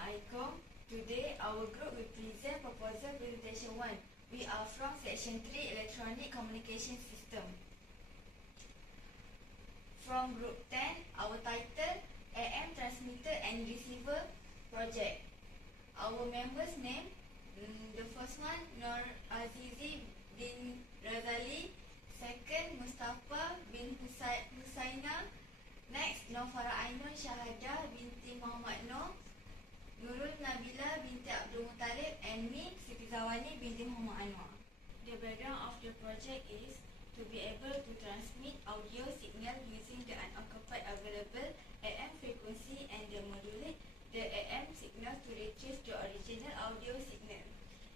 Assalamualaikum. Today our group will present proposal presentation 1. We are from section 3 Electronic Communication System. From group 10, our title AM Transmitter and Receiver Project. Our members name, the first one AZIZI bin RAZALI, second MUSTAPA bin HUSSAINAR, next FARAH AINUN SHAHADA BINTI NURUL NABILAH binti ABDUL MOTALIP, and me, SITI ZAWANI binti ANUAR. The background of the project is to be able to transmit audio signal using the unoccupied available AM frequency and the modulate the AM signal to retrieve the original audio signal.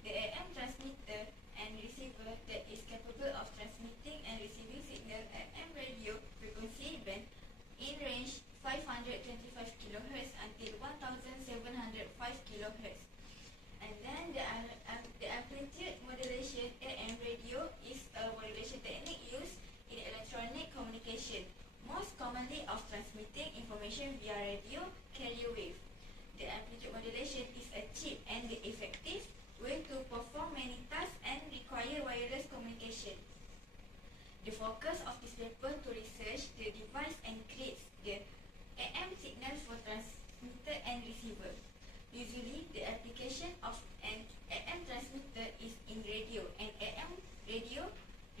The AM transmitter and receiver that is capable of transmitting and receiving signal AM radio frequency band in range 525 kHz until 1705 kHz. And then the amplitude modulation AM radio is a modulation technique used in electronic communication, most commonly of transmitting information via radio carrier wave. The amplitude modulation is a cheap and effective way to perform many tasks and require wireless communication. The focus of this paper to research the device and creates the AM signal for transmitter and receiver. Usually, the application of an AM transmitter is in radio, and AM radio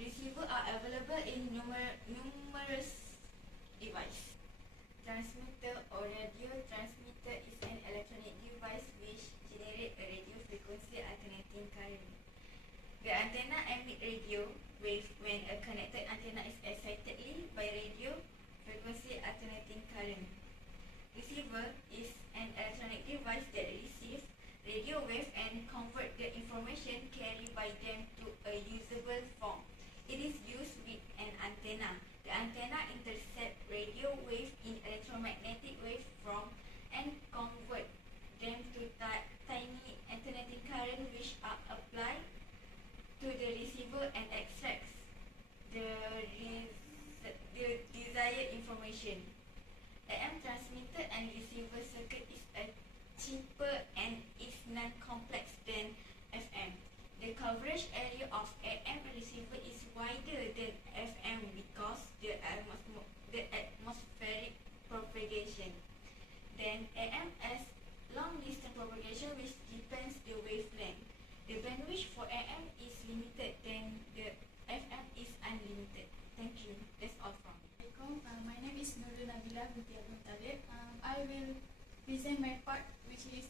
receiver are available in numerous devices. Transmitter or radio transmitter is an electronic device which generates a radio frequency alternating current. The antenna emit radio wave when a connected antenna is excitedly by radio frequency alternating current. Receiver is an electronic device that receives radio wave and convert the information carried by them to a usable form. It is used with an antenna. The antenna intercepts radio wave in electromagnetic waveform and convert them to tiny alternating current which are applied to the receiver and extracts the desired information. AM transmitter and receiver circuit is cheaper and is non-complex than FM. The coverage area of AM receiver is wider than FM because the atmospheric propagation. Then AM has long distance propagation which depends the wavelength. The bandwidth for AM is limited, then the FM is unlimited. Thank you. That's all from me. My name is NURUL binti ABDUL MOTALIP. I will present my part, which is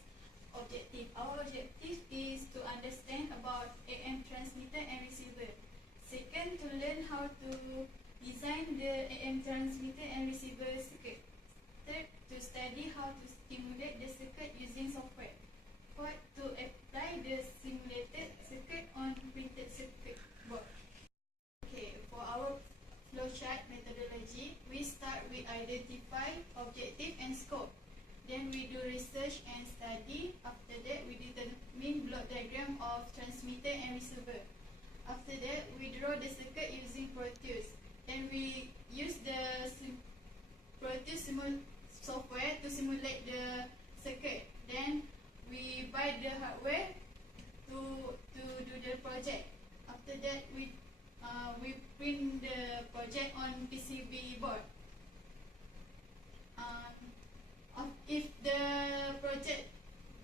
objective. Our objective is to understand about AM transmitter and receiver. Second, to learn how to design the AM transmitter and receiver circuit. Third, to study how to stimulate the circuit using software. Fourth, to apply the simulated circuit on printed circuit board. Okay, for our flowchart methodology, we start with identify objective and scope. Then we do research and study. After that, we determine block diagram of transmitter and receiver. After that, we draw the circuit using Proteus. Then we use the Proteus software to simulate the circuit. Then we buy the hardware to do the project. After that, we print the project on PCB board. If the project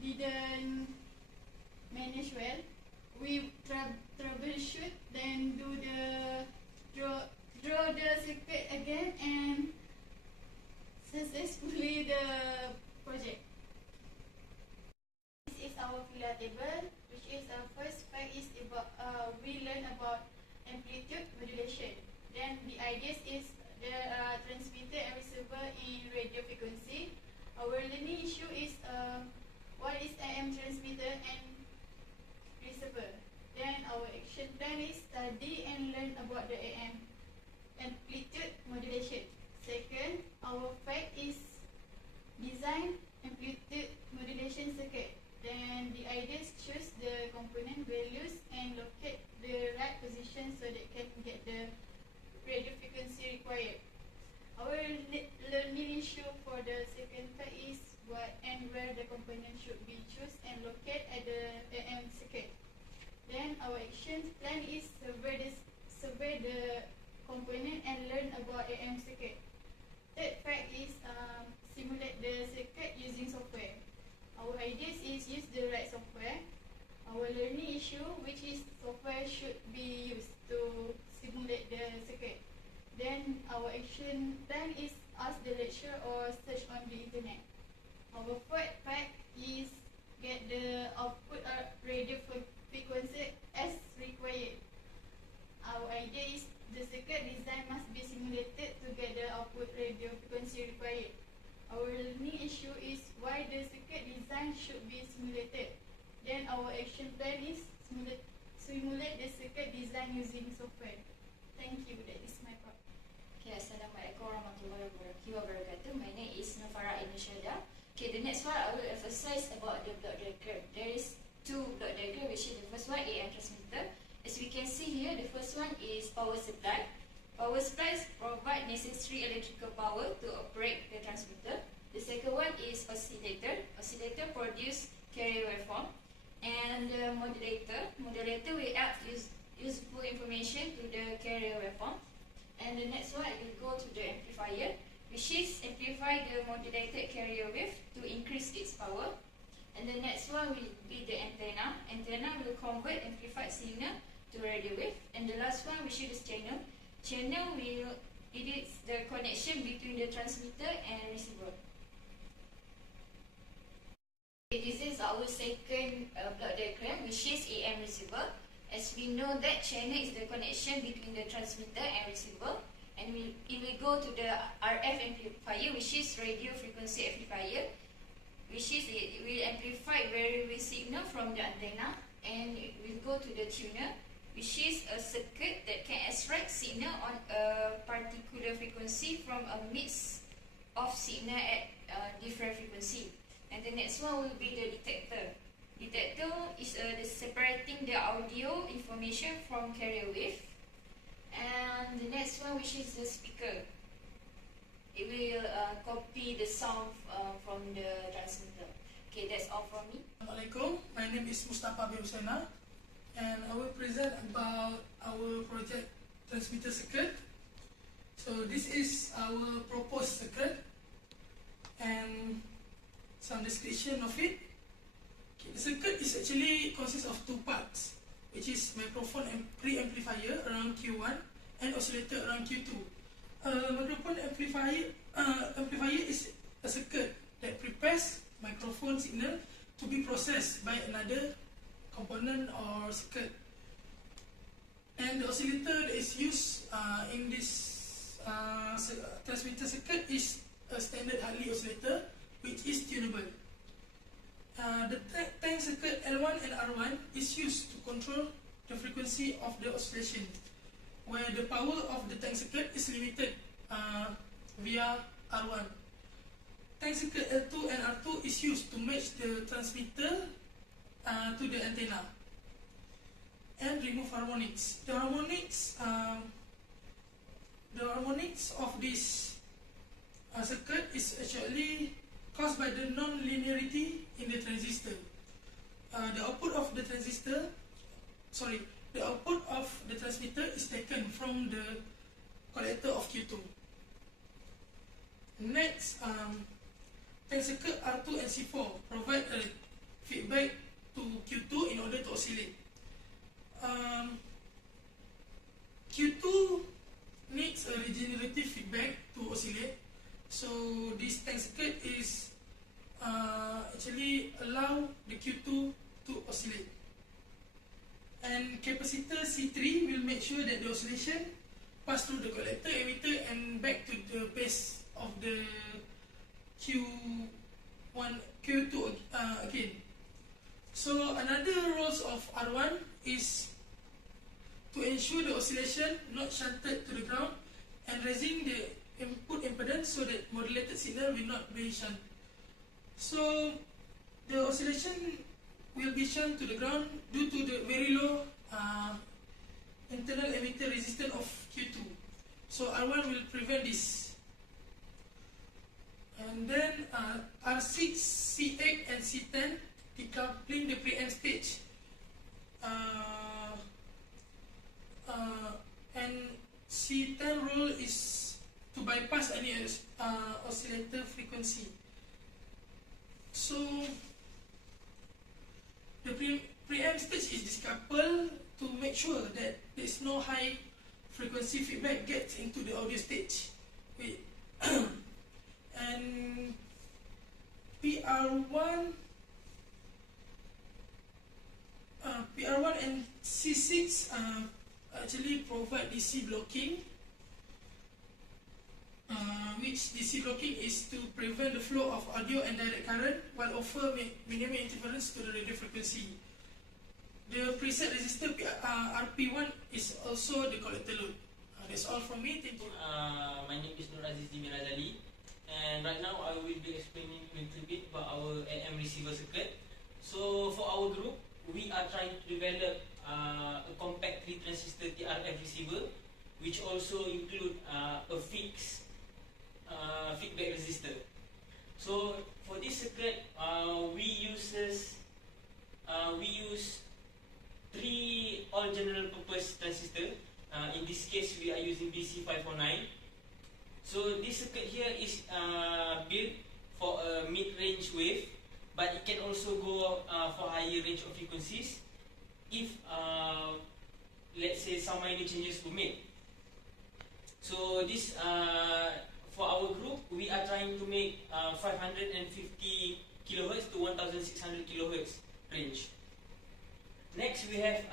didn't manage well, we troubleshoot, then do the draw the circuit again and successfully the project. This is our filler table, which is first fact is about we learn about amplitude modulation. Then the ideas is there are transmitter and receiver in radio frequency. Our learning issue is what is AM transmitter and receiver. Then our action plan is study and learn about the AM amplitude modulation. Second, our fact is design amplitude modulation circuit. Then the ideas choose the component values and locate the right position so that can get the radio frequency required. Our learning issue for the second part is what and where the component should be chosen and located at the AM circuit. Then our action plan is survey the component and learn about AM circuit. Third fact is simulate the circuit using software. Our ideas is use the right software. Our learning issue, which is software should be used to simulate the circuit. Then our action plan is ask the lecturer or search on the internet. Our fourth fact is get the output radio frequency as required. Our idea is the circuit design must be simulated to get the output radio frequency required. Our learning issue is why the circuit design should be simulated. Then our action plan is simulate the circuit design using software. Thank you. That is my part. Okay, Assalamualaikum warahmatullahi wabarakatuh. My name is FARAH Indonesia. Okay, the next one I will emphasize about the block diagram. There is two block diagram, which is the first one AM transmitter. As we can see here, the first one is power supply. Power supplies provide necessary electrical power to operate the transmitter. The second one is oscillator. Oscillator produce carrier waveform. And the modulator will add useful information to the carrier waveform. And the next one will go to the amplifier, which is amplify the modulated carrier wave to increase its power. And the next one will be the antenna. Antenna will convert amplified signal to radio wave. And the last one, which is channel. Channel will it the connection between the transmitter and receiver. Okay, this is our second block diagram, which is AM receiver. As we know that channel is the connection between the transmitter and receiver, and it will go to the RF amplifier, which is radio frequency amplifier, which is it will amplify variable signal from the antenna, and it will go to the tuner, which is a circuit that can extract signal on a particular frequency from a mix of signal at different frequency. And the next one will be the detector. Detector is separating the audio information from carrier wave. And the next one, which is the speaker. It will copy the sound from the transmitter. Okay, that's all from me. Assalamualaikum. My name is MUSTAPA bin HUSSAINAR, and I will present about our project transmitter circuit. So this is our proposed circuit and some description of it. Okay, the circuit is actually consists of two parts, which is microphone and preamplifier around Q1 and oscillator around Q2. Microphone amplifier is a circuit that prepares microphone signal to be processed by another component or circuit. And the oscillator that is used in this transmitter circuit is a standard Hartley oscillator, which is tunable. The tank circuit L1 and R1 is used to control the frequency of the oscillation, where the power of the tank circuit is limited via R1. Tank circuit L2 and R2 is used to match the transmitter to the antenna and remove harmonics. The harmonics of this circuit is actually caused by the non-linearity in the transistor. The output of the transmitter is taken from the collector of Q2. Next, tank circuit R2 and C4 provide a feedback to Q2 in order to oscillate. Q2 needs a regenerative feedback to oscillate. So this tank circuit is actually allow the Q2 to oscillate. And capacitor C3 will make sure that the oscillation pass through the collector, emitter, and back to the base of the Q2 again. So another roles of R1 is to ensure the oscillation not shunted to the ground and raising the input impedance so that modulated signal will not be shunted. So the oscillation will be shunted to the ground due to the very low internal emitter resistance of Q2. So R1 will prevent this. And And then R6, C8 and C10 decoupling the preamp stage. And C10 rule is to bypass any oscillator frequency. So the preamp stage is decoupled to make sure that there is no high frequency feedback gets into the audio stage. And PR1 and C6 actually provide DC blocking, which DC blocking is to prevent the flow of audio and direct current while offer minimum interference to the radio frequency. The preset resistor RP1 is also the collector load. That's all from me. Thank you. My name is NURUL, RAZALI, and right now I will be explaining a little bit about our AM receiver circuit. So for our group, we are trying to develop a compact 3-transistor TRF receiver, which also include a fixed feedback resistor. So for this circuit, we use 3 all general purpose transistor. In this case, we are using BC549. So this circuit here is built for a mid-range wave, but it can also go for higher range of frequencies if, let's say, some minor changes were made. So this, for our group, we are trying to make 550 kHz to 1600 kHz range. Next, we have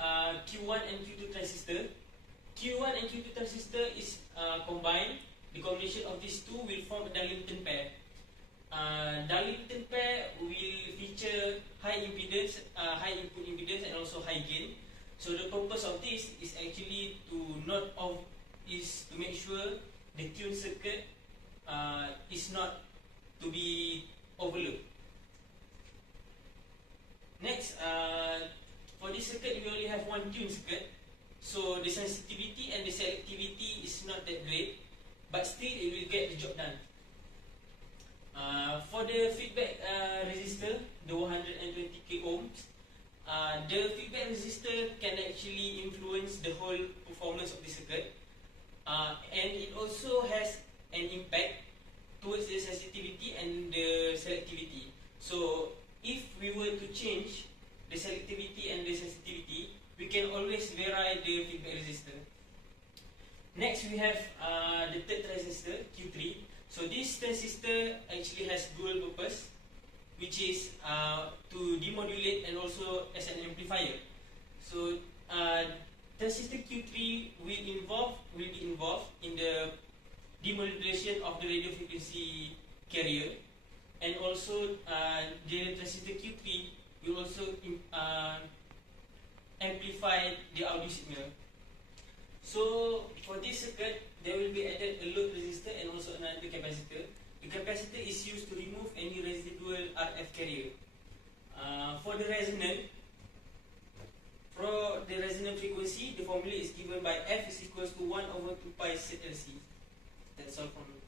Q1 and Q2 transistor. Q1 and Q2 transistor is combined. The combination of these two will form a Darlington pair. Darlington pair will feature high impedance, high input impedance, and also high gain. So the purpose of this is actually to make sure the tune circuit is not to be overlooked. Next, for this circuit, we only have one tune circuit, so the sensitivity and the selectivity is not that great, but still it will get the job done. For the feedback resistor, the 120k ohms, the feedback resistor can actually influence the whole performance of the circuit, and it also has an impact towards the sensitivity and the selectivity. So if we were to change the selectivity and the sensitivity, we can always vary the feedback resistor. Next, we have the third transistor, Q3. So this transistor actually has dual purpose, which is to demodulate and also as an amplifier. So transistor Q3 will be involved in the demodulation of the radio frequency carrier, and also the transistor Q3 will also amplify the audio signal. So for this circuit, there will be added a load resistor and also another capacitor. The capacitor is used to remove any residual RF carrier. For the resonant frequency, the formula is given by F is equals to 1/2 pi ZLC. That's all from me.